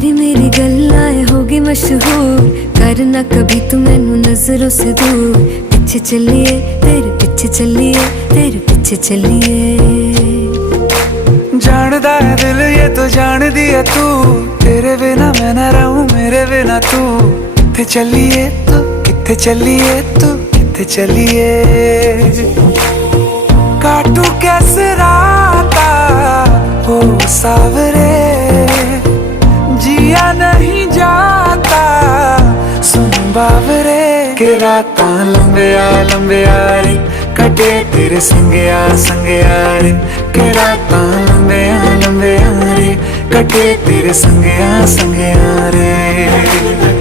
तेरी मेरी गल्लाएं होगी मशहूर, करना कभी तू मैनू नजरों से दूर। पीछे चलिए तेरे पीछे चलिए, तेरे पीछे चलिए। जानदा है दिल ये तो जान दिया तू, तेरे बिना मैं ना रहूं मेरे बिना तू। किथे चलिए तू, किथे चलिए तू, किथे चलिए। काटू कैसे राता हो सावरे, जिया नहीं जाता सुन बावरे। के राता लंबिया लंबिया रे, कटे तेरे संगया संगया रे। के राता लंबिया लंबिया रे, कटे तेरे संगया संगया रे।